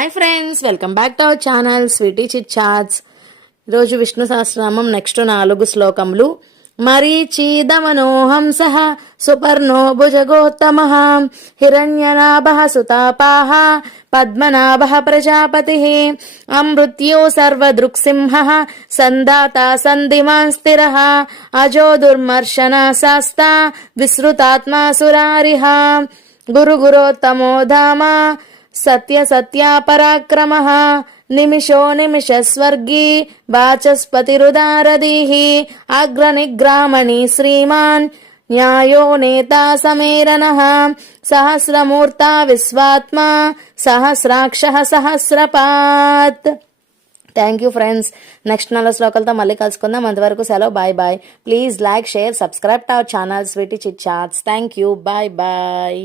Hi friends, welcome back to our channel sweety chit chats. ఈరోజు Vishnu Sahasranamam next 4 శ్లోకములు. మరీచీదమనోహంసః సుపర్ణో భుజగోత్తమః హిరణ్యనాభః సుతాపాః పద్మనాభః ప్రజాపతిః అమృత్యో సర్వదృక్సింహః సందాతా సంధిమాన్ స్థిరః అజో దుర్మర్శన శాస్తా విసృతాత్మా సురారిః గురుగురోత్తమో ధామ సత్య సత్యా పరాక్రమః నిమిషో నిమిష స్వర్గీ వాచస్పతిరుదారదీః అగ్రనిగ్రామణి శ్రీమాన్ న్యాయో నేతా సమేరనః సహస్రమూర్తా విశ్వాత్మా సహస్రాక్షః సహస్రపాత్. Thank you friends. నెక్స్ట్ 4 శ్లోకాలతో మళ్ళీ కలుసుకుందాం. అంతవరకు సెలవు. Bye bye. Please like, share, subscribe to our channel sweety chit chats. Thank you. Bye bye.